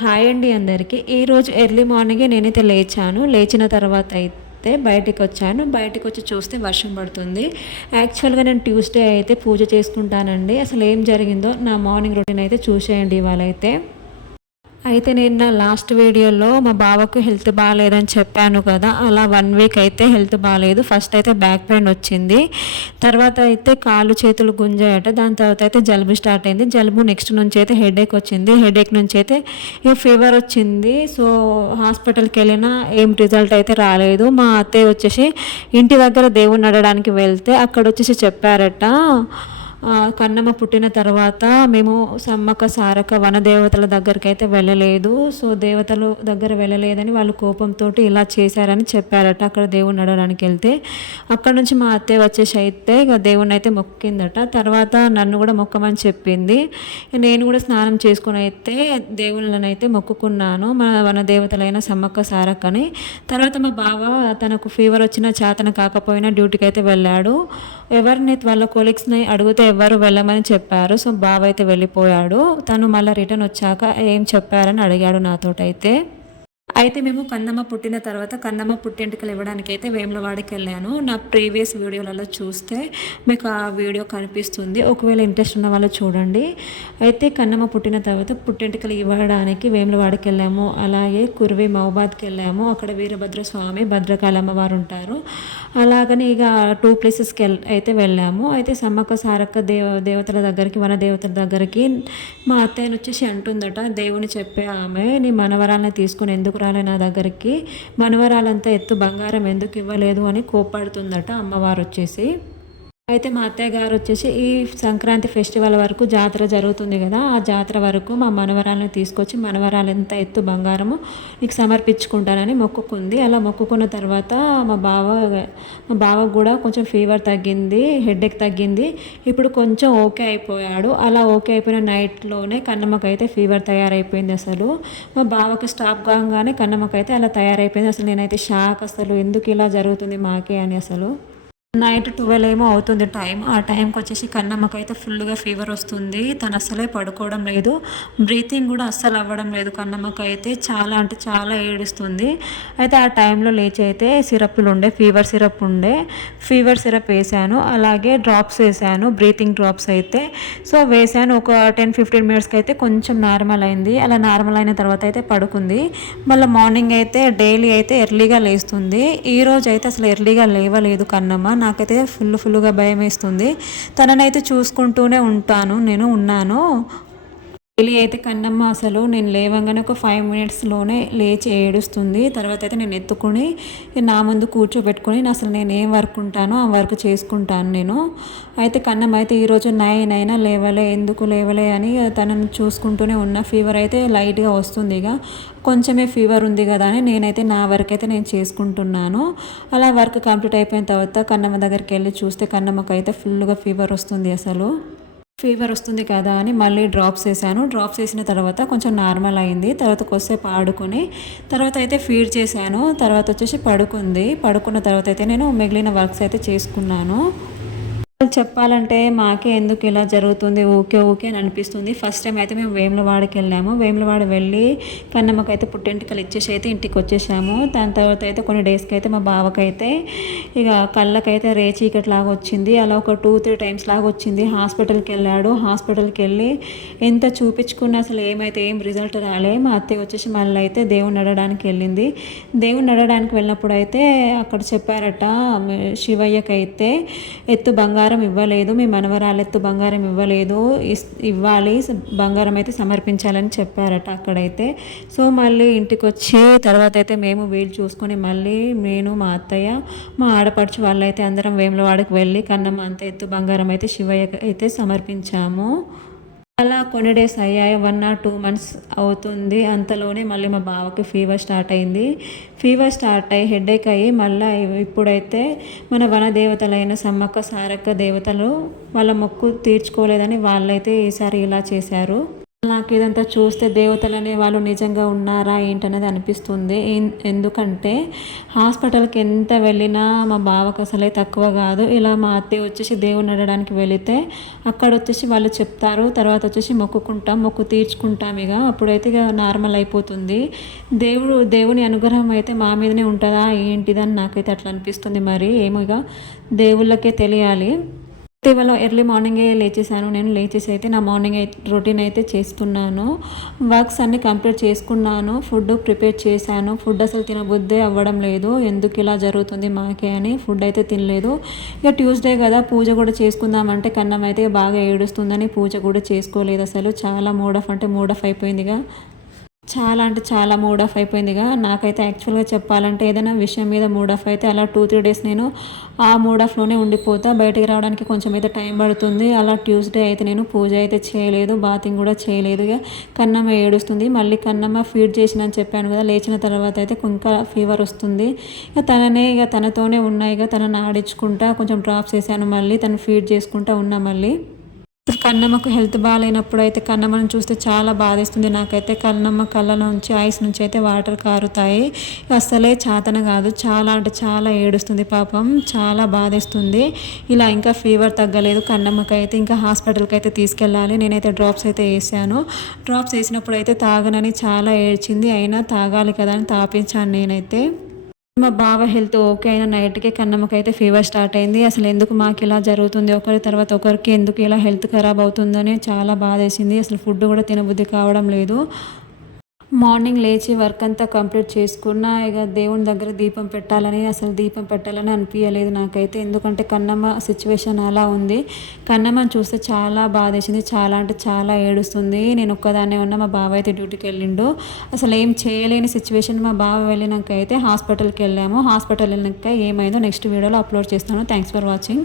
Hi అండి అందరికీ. ఈరోజు ఎర్లీ మార్నింగే నేనైతే లేచాను. లేచిన తర్వాత అయితే బయటికి వచ్చాను బయటకు వచ్చి చూస్తే వర్షం పడుతుంది. యాక్చువల్గా నేను ట్యూస్డే అయితే పూజ చేసుకుంటానండి. అసలు ఏం జరిగిందో నా మార్నింగ్ రొటీన్ అయితే చూసేయండి ఇవాళ అయితే అయితే నేను నా లాస్ట్ వీడియోలో మా బావకు హెల్త్ బాగాలేదని చెప్పాను కదా అలా వన్ వీక్ అయితే హెల్త్ బాగాలేదు ఫస్ట్ అయితే బ్యాక్ పెయిన్ వచ్చింది. తర్వాత అయితే కాళ్ళు చేతులు గుంజాయట. దాని తర్వాత అయితే జలుబు స్టార్ట్ అయింది. జలుబు నెక్స్ట్ నుంచి అయితే హెడేక్ వచ్చింది. హెడేక్ నుంచి అయితే ఈ ఫీవర్ వచ్చింది. సో హాస్పిటల్కి వెళ్ళినా ఏం రిజల్ట్ అయితే రాలేదు. మా అత్తయ్య వచ్చేసి ఇంటి దగ్గర దేవుని అడగడానికి వెళ్తే అక్కడ వచ్చేసి చెప్పారట కన్నమ్మ పుట్టిన తర్వాత మేము సమ్మక్క సారక వనదేవతల దగ్గరికి అయితే వెళ్ళలేదు. సో దేవతలు దగ్గర వెళ్ళలేదని వాళ్ళు కోపంతో ఇలా చేశారని చెప్పారట అక్కడ దేవుణ్ణి అడగడానికి వెళ్తే. అక్కడ నుంచి మా అత్తయ్య వచ్చేసి అయితే ఇక దేవుణ్ణి అయితే మొక్కిందట. తర్వాత నన్ను కూడా మొక్కమని చెప్పింది. నేను కూడా స్నానం చేసుకుని అయితే దేవుళ్ళని అయితే మొక్కుకున్నాను. మన వనదేవతలైన సమ్మక్క సారక్కని. తర్వాత మా బావ తనకు ఫీవర్ వచ్చిన చేతన కాకపోయినా డ్యూటీకి అయితే వెళ్ళాడు. ఎవరిని వాళ్ళ కొలీగ్స్ని అడిగితే ఎవరు వెళ్ళమని చెప్పారు. సో బావ అయితే వెళ్ళిపోయాడు. తను మళ్ళీ రిటర్న్ వచ్చాక ఏం చెప్పారని అడిగాడు నాతోటైతే. అయితే మేము కన్నమ్మ పుట్టిన తర్వాత కన్నమ్మ పుట్టింటికలు ఇవ్వడానికి అయితే వేములవాడికి వెళ్ళాను. నా ప్రీవియస్ వీడియోలలో చూస్తే మీకు ఆ వీడియో కనిపిస్తుంది. ఒకవేళ ఇంట్రెస్ట్ ఉన్న వాళ్ళు చూడండి. అయితే కన్నమ్మ పుట్టిన తర్వాత పుట్టింటికలు ఇవ్వడానికి వేములవాడికి వెళ్ళాము. అలాగే కుర్వి మహబాద్కి వెళ్ళాము. అక్కడ వీరభద్ర స్వామి భద్రకాళమ్మ వారు ఉంటారు. అలాగని ఇక టూ ప్లేసెస్కి వెళ్ అయితే వెళ్ళాము. అయితే సమ్మక్క సారక్క దేవ దేవతల దగ్గరికి వన దేవతల దగ్గరికి మా అత్తయ్యను వచ్చేసి అంటుందట దేవుని చెప్పే ఆమె నీ మనవరాలని తీసుకుని ఎందుకు రాలే నా దగ్గరికి. మనవరాలంతా ఎత్తు బంగారం ఎందుకు ఇవ్వలేదు అని కోపాడుతుందట అమ్మవారు వచ్చేసి. అయితే మా అత్తయ్య గారు వచ్చేసి ఈ సంక్రాంతి ఫెస్టివల్ వరకు జాతర జరుగుతుంది కదా ఆ జాతర వరకు మా మనవరాలను తీసుకొచ్చి మనవరాలు ఎంత ఎత్తు బంగారము నీకు సమర్పించుకుంటానని మొక్కుకుంది. అలా మొక్కుకున్న తర్వాత మా బావ మా బావ కూడా కొంచెం ఫీవర్ తగ్గింది హెడేక్ తగ్గింది. ఇప్పుడు కొంచెం ఓకే అయిపోయాడు. అలా ఓకే అయిపోయిన నైట్లోనే కన్నమ్మకైతే ఫీవర్ తయారైపోయింది అసలు. మా బావకి స్టాప్ కాగానే కన్నమ్మకైతే అలా తయారైపోయింది. అసలు నేనైతే షాక్ అసలు. ఎందుకు ఇలా జరుగుతుంది మాకే అని అసలు. నైట్ ట్వెల్వ్ ఏమో అవుతుంది టైం ఆ టైంకి వచ్చేసి కన్నమ్మకి అయితే ఫుల్గా ఫీవర్ వస్తుంది. తను అస్సలే పడుకోవడం లేదు. బ్రీతింగ్ కూడా అస్సలు అవ్వడం లేదు కన్నమ్మకి అయితే చాలా అంటే చాలా ఏడుస్తుంది. అయితే ఆ టైంలో లేచి అయితే సిరప్లు ఉండే ఫీవర్ సిరప్ ఉండే ఫీవర్ సిరప్ వేసాను. అలాగే డ్రాప్స్ వేసాను బ్రీతింగ్ డ్రాప్స్ అయితే. సో వేసాను. ఒక టెన్ ఫిఫ్టీన్ మినిట్స్కి అయితే కొంచెం నార్మల్ అయింది. అలా నార్మల్ అయిన తర్వాత అయితే పడుకుంది. మళ్ళీ మార్నింగ్ అయితే డైలీ అయితే ఎర్లీగా లేస్తుంది. ఈరోజు అయితే అసలు ఎర్లీగా లేవలేదు కన్నమ్మ. నా నాకైతే ఫుల్ ఫుల్గా భయం వేస్తుంది తననైతే చూసుకుంటూనే ఉంటాను. నేను ఉన్నాను. డైలీ అయితే కన్నమ్మ అసలు నేను లేవంగానే ఒక ఫైవ్ మినిట్స్లోనే లేచి ఏడుస్తుంది. తర్వాత అయితే నేను ఎత్తుకుని నా ముందు కూర్చోబెట్టుకొని అసలు నేను ఏం వర్క్ ఉంటానో ఆ వర్క్ చేసుకుంటాను నేను. అయితే కన్నమ్మ అయితే ఈరోజు నైన్ అయినా లేవలే ఎందుకు లేవలే అని తనని చూసుకుంటూనే ఉన్న ఫీవర్ అయితే లైట్గా వస్తుంది ఇక. కొంచెమే ఫీవర్ ఉంది కదా అని నేనైతే నా వర్క్ అయితే నేను చేసుకుంటున్నాను. అలా వర్క్ కంప్లీట్ అయిపోయిన తర్వాత కన్నమ్మ దగ్గరికి వెళ్ళి చూస్తే కన్నమ్మకి అయితే ఫుల్గా ఫీవర్ వస్తుంది అసలు. ఫీవర్ వస్తుంది కదా అని మళ్ళీ డ్రాప్స్ వేసాను. డ్రాప్స్ వేసిన తర్వాత కొంచెం నార్మల్ అయింది. తర్వాత కొద్దిసేపు ఆడుకొని తర్వాత అయితే ఫీడ్ చేశాను. తర్వాత వచ్చేసి పడుకుంది. పడుకున్న తర్వాత అయితే నేను మిగిలిన వర్క్స్ అయితే చేసుకున్నాను. చెప్పాలంటే మాకే ఎందుకు ఇలా జరుగుతుంది ఓకే ఓకే అని అనిపిస్తుంది. ఫస్ట్ టైం అయితే మేము వేములవాడకి వెళ్ళాము. వేములవాడ వెళ్ళి కన్నమ్మకి అయితే పుట్టింటికలు ఇచ్చేసి అయితే ఇంటికి వచ్చేసాము. దాని తర్వాత అయితే కొన్ని డేస్కి అయితే మా బావకైతే ఇక కళ్ళకైతే రే లాగా వచ్చింది. అలా ఒక టూ త్రీ టైమ్స్ లాగా వచ్చింది. హాస్పిటల్కి వెళ్ళాడు. హాస్పిటల్కి వెళ్ళి ఎంత చూపించుకున్నా అసలు ఏమైతే ఏం రిజల్ట్ రాలే. మా అత్తయ్య వచ్చేసి మళ్ళీ అయితే దేవుని అడడానికి వెళ్ళింది. దేవుని అడడానికి వెళ్ళినప్పుడు అయితే అక్కడ చెప్పారట శివయ్యకైతే ఎత్తు బంగారు బంగారం ఇవ్వలేదు మీ మనవరాలెత్తు బంగారం ఇవ్వలేదు ఇవ్వాలి బంగారం అయితే సమర్పించాలని చెప్పారట అక్కడైతే. సో మళ్ళీ ఇంటికి వచ్చి తర్వాత అయితే మేము వీలు చూసుకొని మళ్ళీ నేను మా అత్తయ్య మా ఆడపడుచు వాళ్ళైతే అందరం వేములవాడకి వెళ్ళి కన్నమ్మ అంత ఎత్తు బంగారం అయితే శివయ్య అయితే సమర్పించాము. అలా కొన్ని డేస్ అయ్యాయి వన్ ఆర్ టూ మంత్స్ అవుతుంది. అంతలోనే మళ్ళీ మా బావకి ఫీవర్ స్టార్ట్ అయింది. ఫీవర్ స్టార్ట్ అయ్యి హెడేక్ అయ్యి మళ్ళీ ఇప్పుడైతే మన వన దేవతలైన సమ్మక్క సారక్క దేవతలు వాళ్ళ మొక్కు తీర్చుకోలేదని వాళ్ళైతే ఈసారి ఇలా చేశారు. నాకు ఇదంతా చూస్తే దేవతలు అనే వాళ్ళు నిజంగా ఉన్నారా ఏంటనేది అనిపిస్తుంది. ఎందుకంటే హాస్పిటల్కి ఎంత వెళ్ళినా మా బావకు అసలే తక్కువ కాదు. ఇలా మా అత్తయ్య వచ్చేసి దేవుని అడగడానికి వెళితే అక్కడ వచ్చేసి వాళ్ళు చెప్తారు. తర్వాత వచ్చేసి మొక్కుకుంటాం మొక్కు తీర్చుకుంటాం ఇక. అప్పుడైతే ఇక నార్మల్ అయిపోతుంది. దేవుడు దేవుని అనుగ్రహం అయితే మా మీదనే ఉంటుందా ఏంటిదని నాకైతే అట్లా అనిపిస్తుంది. మరి ఏమో ఇక దేవుళ్ళకే తెలియాలి. ఇవాళ ఎర్లీ మార్నింగే లేచేసాను నేను లేచేసి అయితే నా మార్నింగ్ అయితే రొటీన్ అయితే చేస్తున్నాను. వర్క్స్ అన్ని కంప్లీట్ చేసుకున్నాను. ఫుడ్ ప్రిపేర్ చేశాను. ఫుడ్ అసలు తినబుద్దే అవ్వడం లేదు. ఎందుకు ఇలా జరుగుతుంది మాకే అని ఫుడ్ అయితే తినలేదు. ఇక ట్యూస్డే కదా పూజ కూడా చేసుకుందామంటే కన్నం అయితే బాగా ఏడుస్తుందని పూజ కూడా చేసుకోలేదు అసలు. చాలా మూడ్ ఆఫ్ అంటే మూడ్ ఆఫ్ అయిపోయిందిగా. చాలా అంటే చాలా మూడ్ ఆఫ్ అయిపోయిందిగా. నాకైతే యాక్చువల్గా చెప్పాలంటే ఏదైనా విషయం మీద మూడ్ ఆఫ్ అయితే అలా టూ త్రీ డేస్ నేను ఆ మూడ్ ఆఫ్లోనే ఉండిపోతా. బయటికి రావడానికి కొంచెం అయితే టైం పడుతుంది. అలా ట్యూస్డే అయితే నేను పూజ అయితే చేయలేదు. బాతింగ్ కూడా చేయలేదు ఇక కన్నమ్మ ఏడుస్తుంది. మళ్ళీ కన్నమ్మ ఫీడ్ చేసిన అని చెప్పాను కదా. లేచిన తర్వాత అయితే ఇంకా ఫీవర్ వస్తుంది. ఇక తననే ఇక తనతోనే ఉన్నాయి ఇక తనని ఆడించుకుంటా కొంచెం డ్రాప్స్ వేసాను మళ్ళీ. తను ఫీడ్ చేసుకుంటా ఉన్నా మళ్ళీ. ఇప్పుడు కన్నమ్మకు హెల్త్ బాగాలేనప్పుడు అయితే కన్నమ్మను చూస్తే చాలా బాధేస్తుంది. నాకైతే కన్నమ్మ కళ్ళ నుంచి ఐస్ నుంచి అయితే వాటర్ కారుతాయి. అస్సలే చాతన కాదు. చాలా అంటే చాలా ఏడుస్తుంది పాపం. చాలా బాధేస్తుంది. ఇలా ఇంకా ఫీవర్ తగ్గలేదు. కన్నమ్మకి అయితే ఇంకా హాస్పిటల్కి అయితే తీసుకెళ్ళాలి. నేనైతే డ్రాప్స్ అయితే వేసాను. డ్రాప్స్ వేసినప్పుడు అయితే తాగనని చాలా ఏడ్చింది. అయినా తాగాలి కదా అని తాపించాను నేనైతే. మా బావ హెల్త్ ఓకే అయిన నైట్కే కన్నమ్మకి అయితే ఫీవర్ స్టార్ట్ అయింది. అసలు ఎందుకు మాకు ఇలా జరుగుతుంది? ఒకరి తర్వాత ఒకరికి ఎందుకు ఇలా హెల్త్ ఖరాబ్ అవుతుందని చాలా బాధేసింది. అసలు ఫుడ్ కూడా తినబుద్ధి కావడం లేదు. మార్నింగ్ లేచి వర్క్ అంతా కంప్లీట్ చేసుకున్నా ఇక దేవుని దగ్గర దీపం పెట్టాలని అసలు దీపం పెట్టాలని అనిపించలేదు నాకైతే. ఎందుకంటే కన్నమ్మ సిచ్యువేషన్ అలా ఉంది. కన్నమ్మని చూస్తే చాలా బాధేసింది. చాలా అంటే చాలా ఏడుస్తుంది. నేను ఒక్కదాన్నే ఉన్నా మా బావ అయితే డ్యూటీకి వెళ్ళిండు. అసలు ఏం చేయలేని సిచ్యువేషన్ మా బావ వెళ్ళినాక అయితే హాస్పిటల్కి వెళ్ళాము. హాస్పిటల్ వెళ్ళినాక ఏమైందో నెక్స్ట్ వీడియోలో అప్లోడ్ చేస్తాను. Thanks for watching